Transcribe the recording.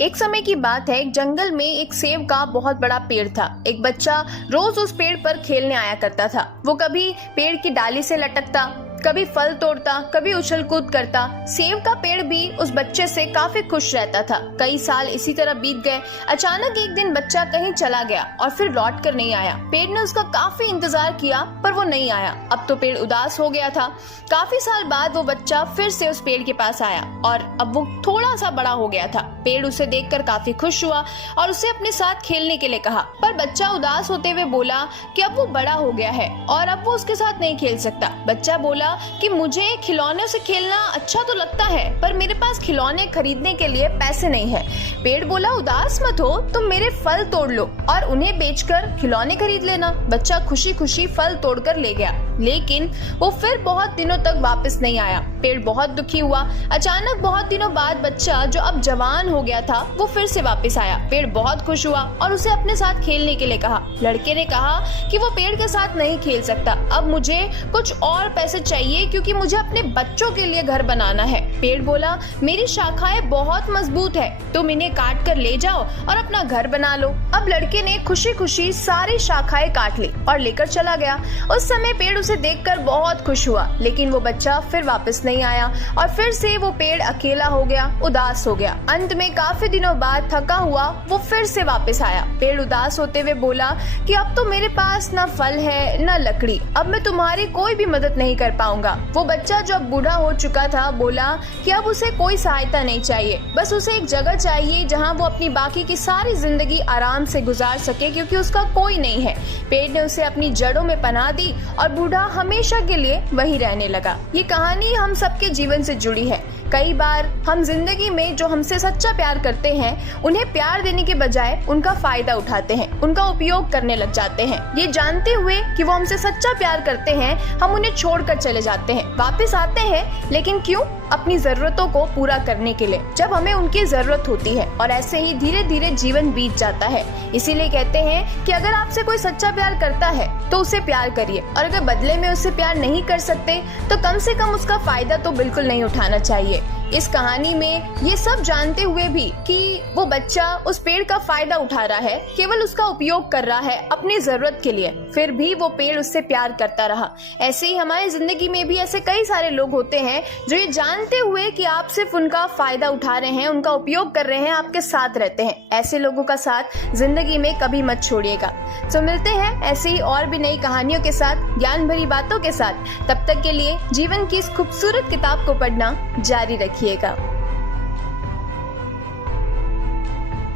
एक समय की बात है, एक जंगल में एक सेब का बहुत बड़ा पेड़ था। एक बच्चा रोज उस पेड़ पर खेलने आया करता था। वो कभी पेड़ की डाली से लटकता, कभी फल तोड़ता, कभी उछल कूद करता। सेब का पेड़ भी उस बच्चे से काफी खुश रहता था। कई साल इसी तरह बीत गए। अचानक एक दिन बच्चा कहीं चला गया और फिर लौट कर नहीं आया। पेड़ ने उसका काफी इंतजार किया पर वो नहीं आया। अब तो पेड़ उदास हो गया था। काफी साल बाद वो बच्चा फिर से उस पेड़ के पास आया और अब वो थोड़ा सा बड़ा हो गया था। पेड़ उसे देखकर काफी खुश हुआ और उसे अपने साथ खेलने के लिए कहा, पर बच्चा उदास होते हुए बोला कि अब वो बड़ा हो गया है और अब वो उसके साथ नहीं खेल सकता। बच्चा बोला कि मुझे खिलौने से खेलना अच्छा तो लगता है, पर मेरे पास खिलौने खरीदने के लिए पैसे नहीं है। पेड़ बोला, उदास मत हो, तुम मेरे फल तोड़ लो और उन्हें बेचकर खिलौने खरीद लेना। बच्चा खुशी खुशी फल तोड़कर ले गया, लेकिन वो फिर बहुत दिनों तक वापस नहीं आया। पेड़ बहुत दुखी हुआ। अचानक बहुत दिनों बाद बच्चा, जो अब जवान हो गया था, वो फिर से वापस आया। पेड़ बहुत खुश हुआ और उसे अपने साथ खेलने के लिए कहा। लड़के ने कहा कि वो पेड़ के साथ नहीं खेल सकता, अब मुझे कुछ और पैसे चाहिए क्योंकि मुझे अपने बच्चों के लिए घर बनाना है। पेड़ बोला, मेरी शाखाएं बहुत मजबूत है, तुम इन्हें काट कर ले जाओ और अपना घर बना लो। अब लड़के ने खुशी खुशी सारी शाखाएं काट ली और लेकर चला गया। उस समय पेड़ उसे देखकर बहुत खुश हुआ, लेकिन वो बच्चा फिर वापस नहीं आया और फिर से वो पेड़ अकेला हो गया, उदास हो गया। अंत में काफी दिनों बाद थका हुआ वो फिर से वापस आया। पेड़ उदास होते हुए बोला कि अब तो मेरे पास न फल है न लकड़ी, अब मैं तुम्हारी कोई भी मदद नहीं कर पाऊंगा। वो बच्चा जो अब बूढ़ा हो चुका था बोला कि अब उसे कोई सहायता नहीं चाहिए, बस उसे एक जगह चाहिए जहां वो अपनी बाकी की सारी जिंदगी आराम से गुजार सके, क्योंकि उसका कोई नहीं है। पेड़ ने उसे अपनी जड़ों में पनाह दी और बूढ़ा हमेशा के लिए वहीं रहने लगा। ये कहानी हम सबके जीवन से जुड़ी है। कई बार हम जिंदगी में जो हमसे सच्चा प्यार करते हैं, उन्हें प्यार देने के बजाय उनका फायदा उठाते हैं, उनका उपयोग करने लग जाते हैं। ये जानते हुए कि वो हमसे सच्चा प्यार करते हैं, हम उन्हें छोड़कर चले जाते हैं। वापस आते हैं, लेकिन क्यों? अपनी जरूरतों को पूरा करने के लिए, जब हमें उनकी जरूरत होती है। और ऐसे ही धीरे धीरे जीवन बीत जाता है। इसीलिए कहते हैं कि अगर आपसे कोई सच्चा प्यार करता है तो उसे प्यार करिए, और अगर बदले में उससे प्यार नहीं कर सकते तो कम से कम उसका फायदा तो बिल्कुल नहीं उठाना चाहिए। इस कहानी में ये सब जानते हुए भी कि वो बच्चा उस पेड़ का फायदा उठा रहा है, केवल उसका उपयोग कर रहा है अपनी जरूरत के लिए, फिर भी वो पेड़ उससे प्यार करता रहा। ऐसे ही हमारी जिंदगी में भी ऐसे कई सारे लोग होते हैं जो ये जानते हुए कि आप सिर्फ उनका फायदा उठा रहे हैं, उनका उपयोग कर रहे हैं, आपके साथ रहते हैं। ऐसे लोगों का साथ जिंदगी में कभी मत छोड़िएगा। तो मिलते हैं ऐसे ही और भी नई कहानियों के साथ, ज्ञान भरी बातों के साथ। तब तक के लिए जीवन की इस खूबसूरत किताब को पढ़ना जारी रखिएगा।